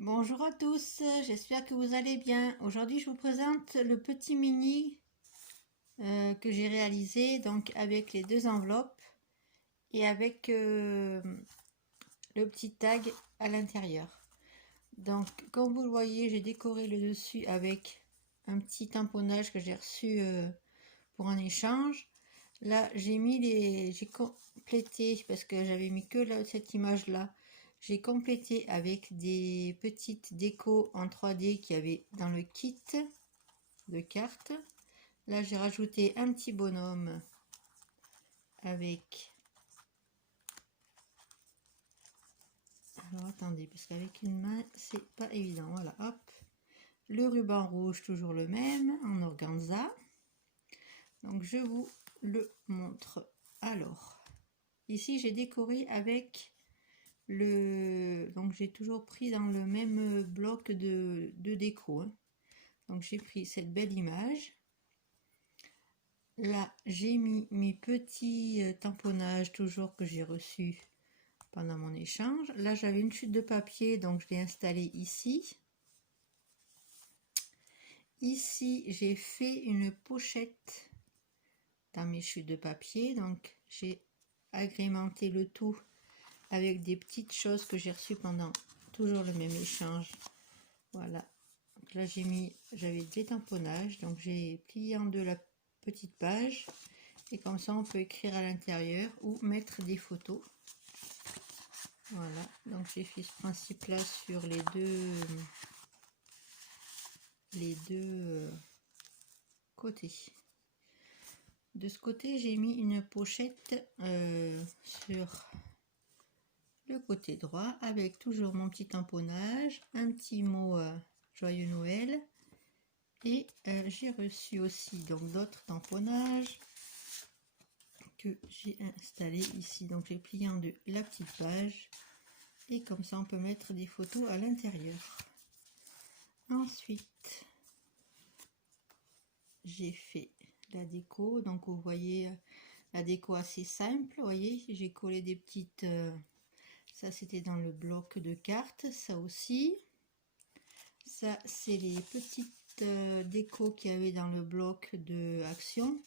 Bonjour à tous, j'espère que vous allez bien. Aujourd'hui, je vous présente le petit mini que j'ai réalisé donc avec les deux enveloppes et avec le petit tag à l'intérieur. Donc, comme vous le voyez, j'ai décoré le dessus avec un petit tamponnage que j'ai reçu pour un échange. Là, j'ai complété parce que j'avais mis que cette image-là. J'ai complété avec des petites décos en 3D qu'il y avait dans le kit de cartes. Là, j'ai rajouté un petit bonhomme avec... Alors, attendez, parce qu'avec une main, c'est pas évident. Voilà, hop. Le ruban rouge, toujours le même, en organza. Donc, je vous le montre. Alors, ici, j'ai décoré avec... Donc j'ai toujours pris dans le même bloc de déco, hein. Donc j'ai pris cette belle image. Là j'ai mis mes petits tamponnages toujours que j'ai reçus pendant mon échange. Là j'avais une chute de papier, donc je l'ai installée ici. Ici j'ai fait une pochette dans mes chutes de papier, donc j'ai agrémenté le tout avec des petites choses que j'ai reçues pendant toujours le même échange. Voilà, donc là j'avais des tamponnages, donc j'ai plié en deux la petite page et comme ça on peut écrire à l'intérieur ou mettre des photos. Voilà, donc j'ai fait ce principe là sur les deux côtés. De ce côté j'ai mis une pochette sur le côté droit avec toujours mon petit tamponnage, un petit mot joyeux Noël. Et j'ai reçu aussi donc d'autres tamponnages que j'ai installé ici. Donc j'ai plié en deux la petite page et comme ça on peut mettre des photos à l'intérieur. Ensuite j'ai fait la déco, donc vous voyez la déco assez simple. Vous voyez, j'ai collé des petites ça c'était dans le bloc de cartes, ça aussi, ça c'est les petites déco qu'il y avait dans le bloc de action.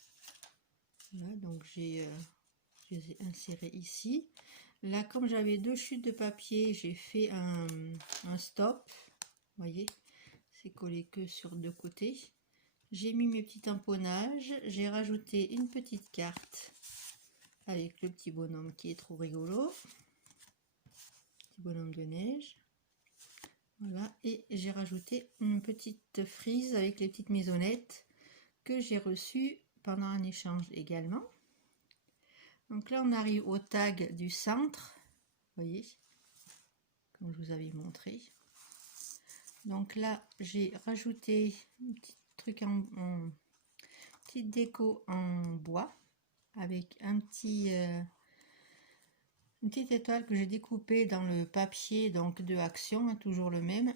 Voilà, donc je les ai insérés ici. Là, comme j'avais deux chutes de papier, j'ai fait un stop. Vous voyez, c'est collé que sur deux côtés. J'ai mis mes petits tamponnages. J'ai rajouté une petite carte avec le petit bonhomme qui est trop rigolo. Petit bonhomme de neige. Voilà, et j'ai rajouté une petite frise avec les petites maisonnettes que j'ai reçues pendant un échange également. Donc là, on arrive au tag du centre, vous voyez, comme je vous avais montré. Donc là, j'ai rajouté un petit truc petite déco en bois avec une petite étoile que j'ai découpée dans le papier donc de Action, hein, toujours le même.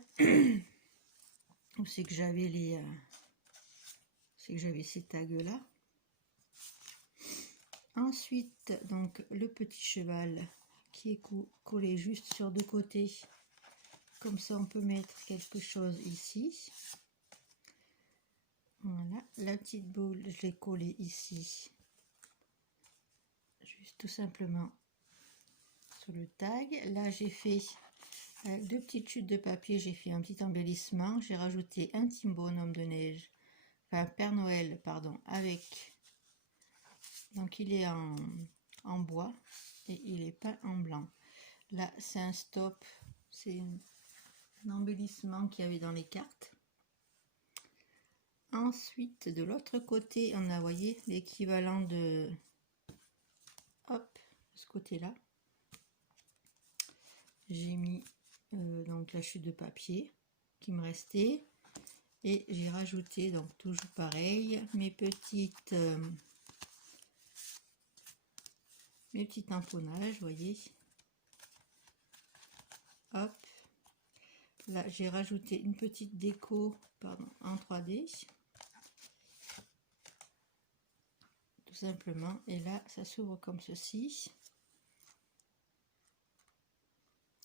C'est que j'avais ces tags là. Ensuite, donc le petit cheval qui est collé juste sur deux côtés. Comme ça, on peut mettre quelque chose ici. Voilà, la petite boule, je l'ai collée ici. Juste tout simplement sur le tag. Là, j'ai fait avec deux petites chutes de papier, j'ai fait un petit embellissement. J'ai rajouté un petit bonhomme de neige, enfin Père Noël, pardon, avec. Donc, il est en bois et il est peint en blanc. Là, c'est un stop, c'est un embellissement qu'il y avait dans les cartes. Ensuite, de l'autre côté, on a, voyez, l'équivalent de... Hop, ce côté-là. J'ai mis donc la chute de papier qui me restait. Et j'ai rajouté, donc toujours pareil, mes petits tamponnages, voyez. Hop. Là, j'ai rajouté une petite déco, pardon, en 3D. Tout simplement. Et là, ça s'ouvre comme ceci.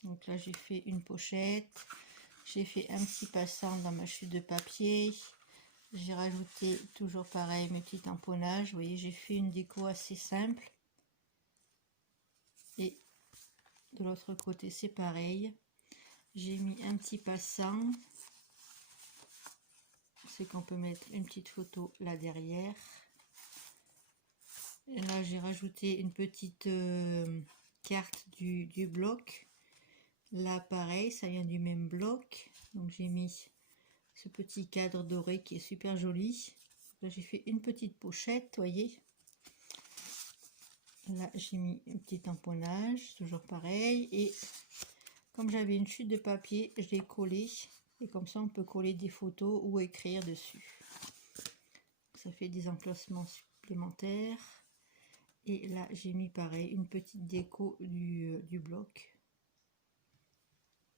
Donc là, j'ai fait une pochette. J'ai fait un petit passant dans ma chute de papier. J'ai rajouté toujours pareil mes petits tamponnages. Vous voyez, j'ai fait une déco assez simple. Et de l'autre côté, c'est pareil. J'ai mis un petit passant. C'est qu'on peut mettre une petite photo là derrière. Et là, j'ai rajouté une petite carte du bloc. Là, pareil, ça vient du même bloc. Donc, j'ai mis ce petit cadre doré qui est super joli. Là, j'ai fait une petite pochette, voyez. Là, j'ai mis un petit tamponnage, toujours pareil. Et comme j'avais une chute de papier, je l'ai collé. Et comme ça, on peut coller des photos ou écrire dessus. Ça fait des emplacements supplémentaires. Et là, j'ai mis pareil, une petite déco du bloc.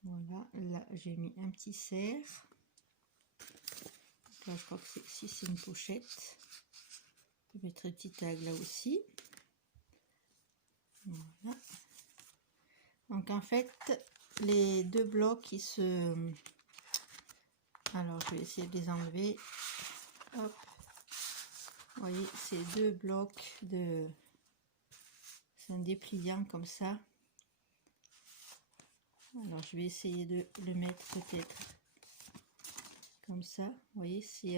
Voilà, là, j'ai mis un petit cerf. Là, je crois que c'est une pochette. Je vais mettre un petit tag là aussi. Voilà. Donc, en fait, les deux blocs qui se... Alors, je vais essayer de les enlever. Hop. Vous voyez, ces deux blocs de... C'est un dépliant comme ça. Alors, je vais essayer de le mettre peut-être comme ça. Vous voyez, c'est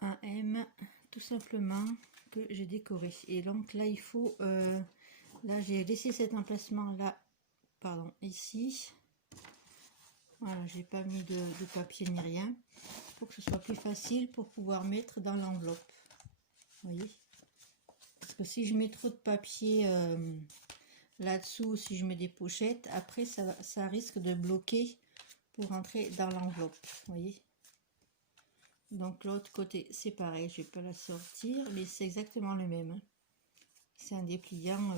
un M tout simplement que j'ai décoré. Et donc là, il faut... là, j'ai laissé cet emplacement là, pardon, ici. Voilà, j'ai pas mis de papier ni rien pour que ce soit plus facile pour pouvoir mettre dans l'enveloppe. Vous voyez, parce que si je mets trop de papier là-dessous, si je mets des pochettes, après ça risque de bloquer pour rentrer dans l'enveloppe. Vous voyez, donc l'autre côté c'est pareil, je vais pas la sortir, mais c'est exactement le même. C'est un dépliant,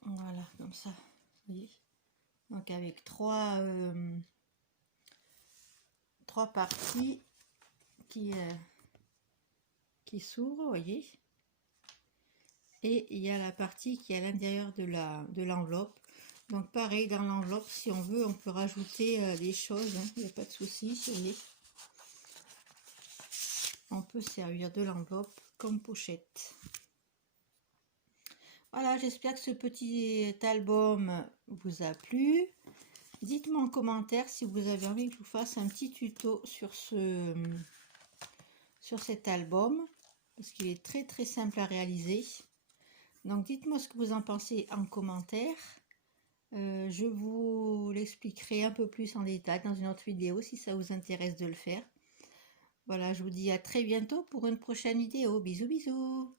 voilà, comme ça. Vous voyez, donc avec trois parties qui s'ouvre, vous voyez, et il y a la partie qui est à l'intérieur de l'enveloppe. Donc pareil, dans l'enveloppe, si on veut, on peut rajouter des choses, hein, il n'y a pas de souci, vous voyez. On peut servir de l'enveloppe comme pochette. Voilà, j'espère que ce petit album vous a plu. Dites-moi en commentaire si vous avez envie que je vous fasse un petit tuto sur cet album, parce qu'il est très très simple à réaliser. Donc dites-moi ce que vous en pensez en commentaire. Je vous l'expliquerai un peu plus en détail dans une autre vidéo si ça vous intéresse de le faire. Voilà, je vous dis à très bientôt pour une prochaine vidéo. Bisous bisous.